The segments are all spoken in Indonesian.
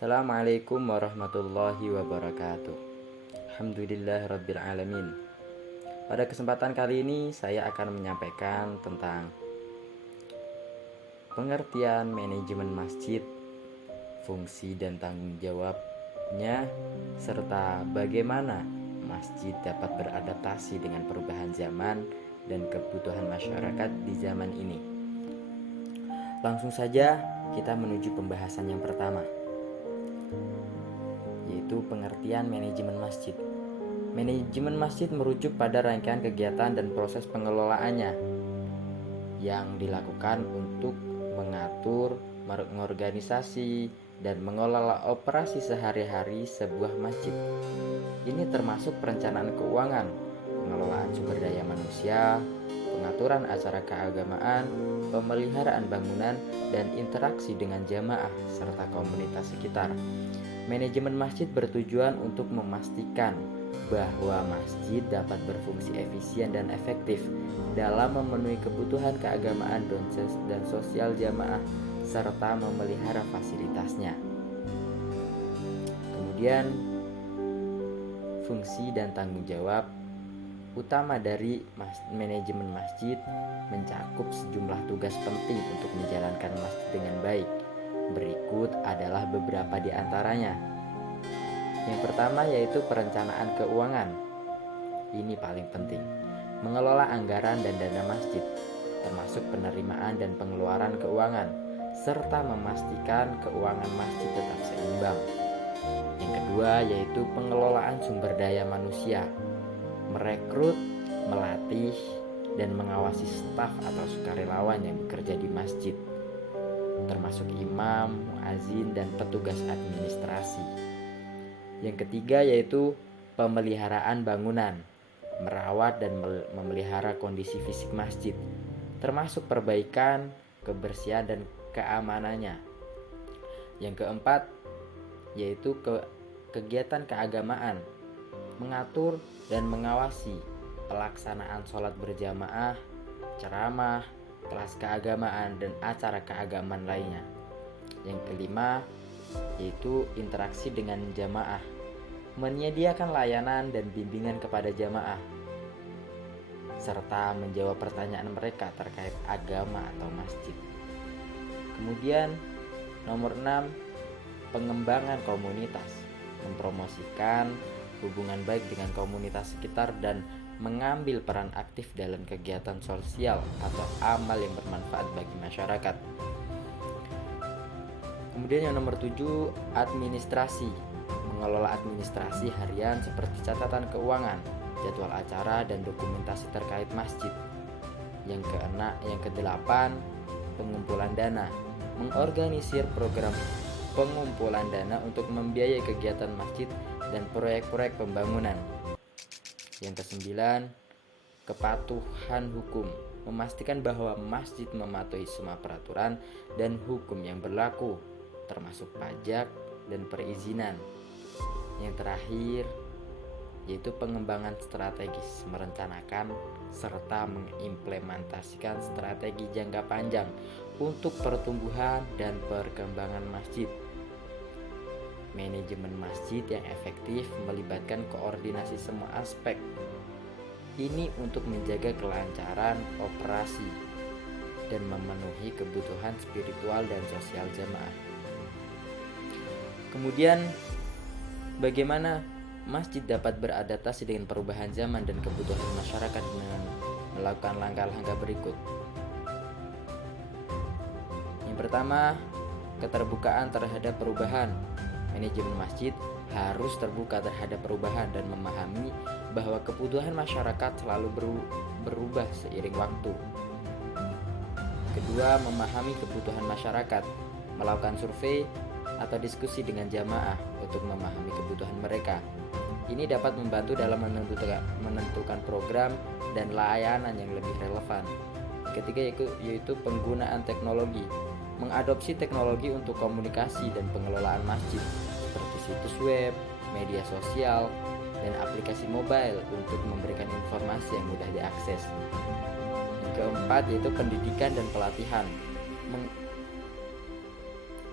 Assalamualaikum warahmatullahi wabarakatuh. Alhamdulillahirabbil alamin. Pada kesempatan kali ini saya akan menyampaikan tentang pengertian manajemen masjid, fungsi dan tanggung jawabnya, serta bagaimana masjid dapat beradaptasi dengan perubahan zaman dan kebutuhan masyarakat di zaman ini. Langsung saja kita menuju pembahasan yang pertama, yaitu pengertian manajemen masjid. Manajemen masjid merujuk pada rangkaian kegiatan dan proses pengelolaannya yang dilakukan untuk mengatur, mengorganisasi, dan mengelola operasi sehari-hari sebuah masjid. Ini termasuk perencanaan keuangan, pengelolaan sumber daya manusia, pengaturan acara keagamaan, pemeliharaan bangunan, dan interaksi dengan jamaah serta komunitas sekitar. Manajemen masjid bertujuan untuk memastikan bahwa masjid dapat berfungsi efisien dan efektif dalam memenuhi kebutuhan keagamaan dan sosial jamaah serta memelihara fasilitasnya. Kemudian, fungsi dan tanggung jawab utama dari manajemen masjid mencakup sejumlah tugas penting untuk menjalankan masjid dengan baik. Berikut adalah beberapa di antaranya. Yang pertama yaitu perencanaan keuangan. Ini paling penting. Mengelola anggaran dan dana masjid, termasuk penerimaan dan pengeluaran keuangan, serta memastikan keuangan masjid tetap seimbang. Yang kedua yaitu pengelolaan sumber daya manusia. Merekrut, melatih, dan mengawasi staf atau sukarelawan yang bekerja di masjid, termasuk imam, muazin, dan petugas administrasi. Yang ketiga yaitu pemeliharaan bangunan, merawat dan memelihara kondisi fisik masjid, termasuk perbaikan, kebersihan, dan keamanannya. Yang keempat yaitu kegiatan keagamaan, mengatur dan mengawasi pelaksanaan sholat berjamaah, ceramah, kelas keagamaan, dan acara keagamaan lainnya. Yang kelima yaitu interaksi dengan jamaah, menyediakan layanan dan bimbingan kepada jamaah, serta menjawab pertanyaan mereka terkait agama atau masjid. Kemudian nomor 6, pengembangan komunitas, mempromosikan hubungan baik dengan komunitas sekitar dan mengambil peran aktif dalam kegiatan sosial atau amal yang bermanfaat bagi masyarakat. Kemudian yang nomor 7, administrasi, mengelola administrasi harian seperti catatan keuangan, jadwal acara, dan dokumentasi terkait masjid. Yang kedelapan, pengumpulan dana, mengorganisir program pengumpulan dana untuk membiayai kegiatan masjid dan proyek-proyek pembangunan. Yang kesembilan, kepatuhan hukum, memastikan bahwa masjid mematuhi semua peraturan dan hukum yang berlaku, termasuk pajak dan perizinan. Yang terakhir yaitu pengembangan strategis, merencanakan serta mengimplementasikan strategi jangka panjang untuk pertumbuhan dan perkembangan masjid. Manajemen masjid yang efektif melibatkan koordinasi semua aspek. Ini untuk menjaga kelancaran operasi dan memenuhi kebutuhan spiritual dan sosial jamaah. Kemudian, bagaimana masjid dapat beradaptasi dengan perubahan zaman dan kebutuhan masyarakat dengan melakukan langkah-langkah berikut. Yang pertama, keterbukaan terhadap perubahan. Manajemen masjid harus terbuka terhadap perubahan dan memahami bahwa kebutuhan masyarakat selalu berubah seiring waktu. Kedua, memahami kebutuhan masyarakat, melakukan survei atau diskusi dengan jamaah untuk memahami kebutuhan mereka. Ini dapat membantu dalam menentukan program dan layanan yang lebih relevan. Ketiga yaitu penggunaan teknologi, mengadopsi teknologi untuk komunikasi dan pengelolaan masjid seperti situs web, media sosial, dan aplikasi mobile untuk memberikan informasi yang mudah diakses. Yang keempat yaitu pendidikan dan pelatihan,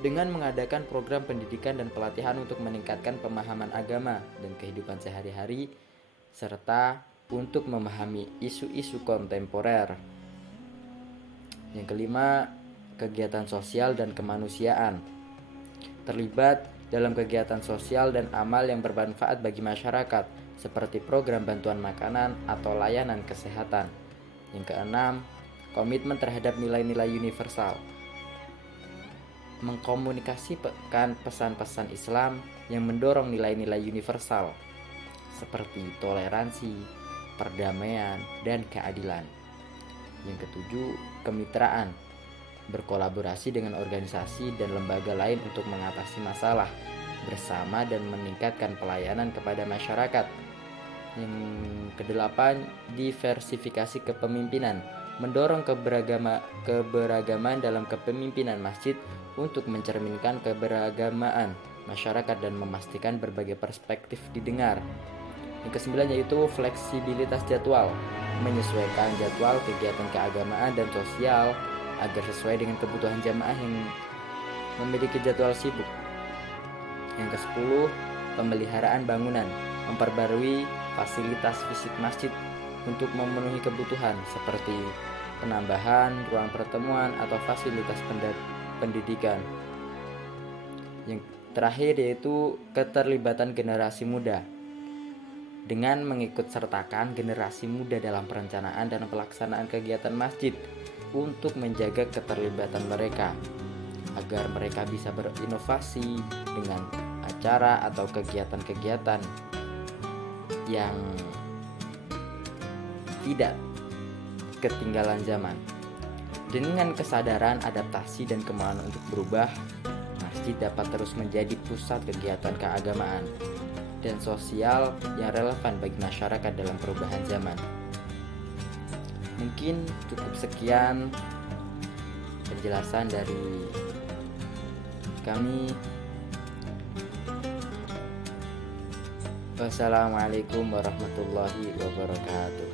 dengan mengadakan program pendidikan dan pelatihan untuk meningkatkan pemahaman agama dan kehidupan sehari-hari, serta untuk memahami isu-isu kontemporer. Yang kelima, kegiatan sosial dan kemanusiaan. Terlibat dalam kegiatan sosial dan amal yang bermanfaat bagi masyarakat, seperti program bantuan makanan atau layanan kesehatan. Yang keenam, komitmen terhadap nilai-nilai universal. Mengkomunikasikan pesan-pesan Islam yang mendorong nilai-nilai universal seperti toleransi, perdamaian, dan keadilan. Yang ketujuh, kemitraan. Berkolaborasi dengan organisasi dan lembaga lain untuk mengatasi masalah bersama dan meningkatkan pelayanan kepada masyarakat. Yang kedelapan, diversifikasi kepemimpinan. Mendorong keberagaman dalam kepemimpinan masjid untuk mencerminkan keberagamaan masyarakat dan memastikan berbagai perspektif didengar. Yang kesembilan yaitu fleksibilitas jadwal. Menyesuaikan jadwal kegiatan keagamaan dan sosial agar sesuai dengan kebutuhan jamaah yang memiliki jadwal sibuk. Yang ke-10, pemeliharaan bangunan. Memperbarui fasilitas fisik masjid untuk memenuhi kebutuhan seperti penambahan ruang pertemuan atau fasilitas pendidikan. Yang terakhir yaitu keterlibatan generasi muda. Dengan mengikut sertakan generasi muda dalam perencanaan dan pelaksanaan kegiatan masjid untuk menjaga keterlibatan mereka agar mereka bisa berinovasi dengan acara atau kegiatan-kegiatan yang tidak ketinggalan zaman. Dengan kesadaran, adaptasi, dan kemauan untuk berubah, masjid dapat terus menjadi pusat kegiatan keagamaan dan sosial yang relevan bagi masyarakat dalam perubahan zaman. Mungkin cukup sekian penjelasan dari kami. Wassalamualaikum warahmatullahi wabarakatuh.